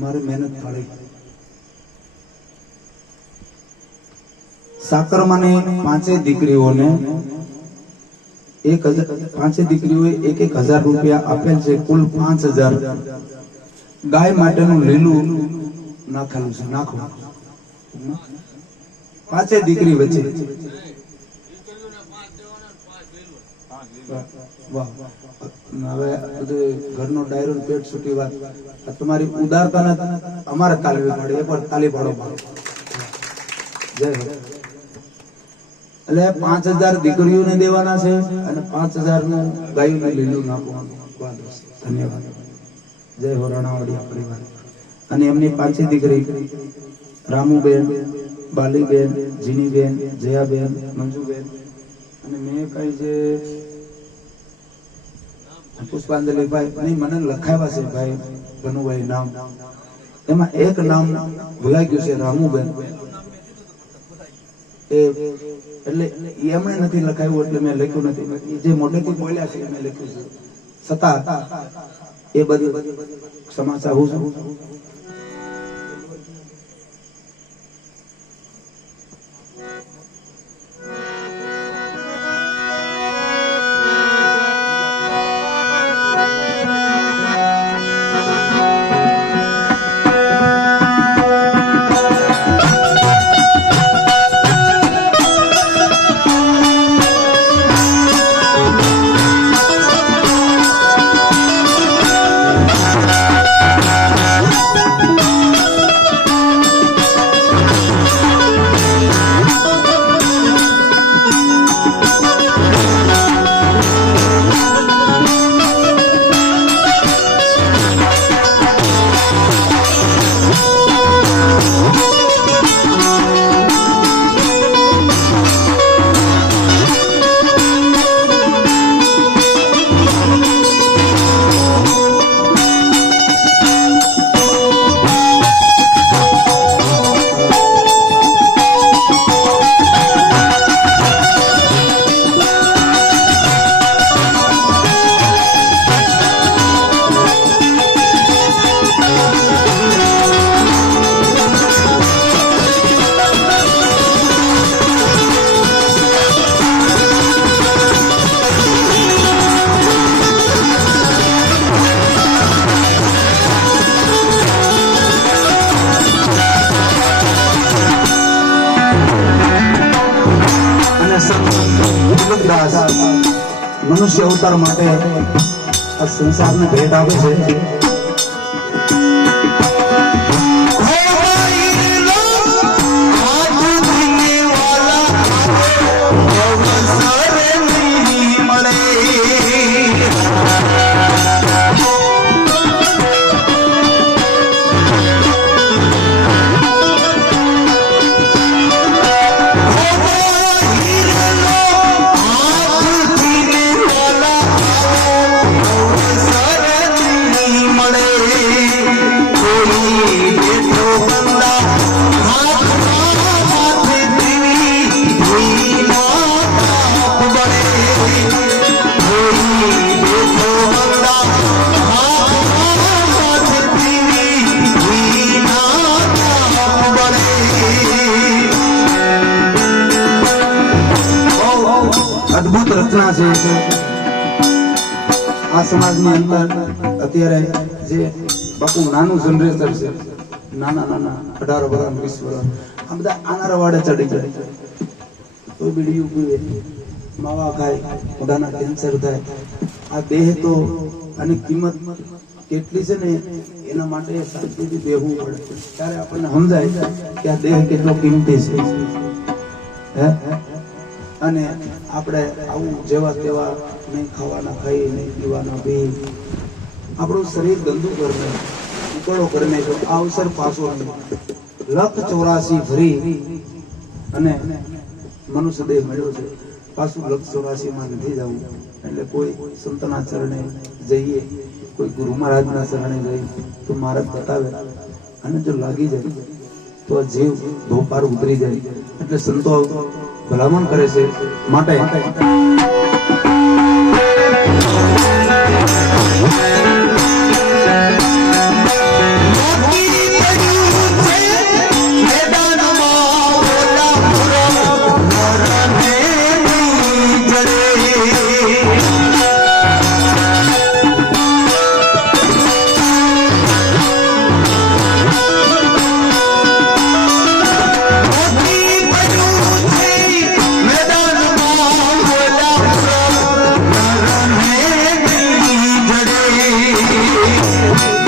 મારી મહેનત ફળી. સાકરમાની પાંચે દીકરીઓને પાંચે દીકરીઓએ 1,000 રૂપિયા આપેલ છે. કુલ 5,000 ગાય માટેનું લીલું નાખેલું છે. નાખો પાંચે દીકરી વચ્ચે. વાહ. હવે ઘરનો ડાયરો પેટ છૂટી વાત. તમારી ઉદારતાને અમારે તાલી પાડે. એકવાર તાલી પાડો. જય હો. એટલે 5,000 દીકરીઓને દેવાના છે અને 5,000 નું ગાયોને લીલું નાખવાનું. ધન્યવાદ. જય હો રાણાવાડિયા પરિવાર. અને એમની પાંચે દીકરી રામુબેન, બાલીબેન, જીનીબેન, જયાબેન, મંજુબેન અને મેં કઈ જે પુષ્પાંજલિ ભાઈ નહીં મને લખાવ્યા છે ભાઈ ભનુભાઈ નામ. એમાં એક નામ ભૂલાઈ ગયું છે રામુબેન. એટલે એમણે નથી લખાયું એટલે મેં લખ્યું નથી. જે મોટેથી બોલ્યા છે મેં લખ્યું છે. છતાં એ બધી ક્ષમા ચાહું છું. મનુષ્ય અવતાર માટે આ સંસારને ભેટ આપે છે. અદભુત રચના છે આ સમાજની અંદર. અત્યારે જે બાપુ નાનું જનરેશન છે, નાના 18 વર્ષ 20 વર્ષ, આ બધા આના રવાડે ચડી જાય. કોઈ બીડીયું પીવે, માવા ખાય, મોઢાના કેન્સર થાય. આ દેહ તો આની કિંમત કેટલી છે ને એના માટે શાંતિથી બેહવું પડે. ત્યારે આપણને સમજાય કે આ દેહ કેટલો કિંમતી છે. હે અને આપણે આવું જેવા તેવા નહીં ખાવાના ખાઈ, નહીં પીવાના પી, આપણું શરીર ગંદુ કરીને ઉકળો કરીને જો આ અવસર પાછો 184 ભરી અને મનુષ્ય દેહ મળ્યો છે. પાછું 184 માં નથી જવું. એટલે કોઈ સંતના ચરણે જઈએ, કોઈ ગુરુ મહારાજના ચરણે જઈએ તો માર્ગ બતાવે અને જો લાગી જાય તો જીવ ધોપાર ઉતરી જાય. એટલે સંતો ભલામણ કરે છે. માટે છે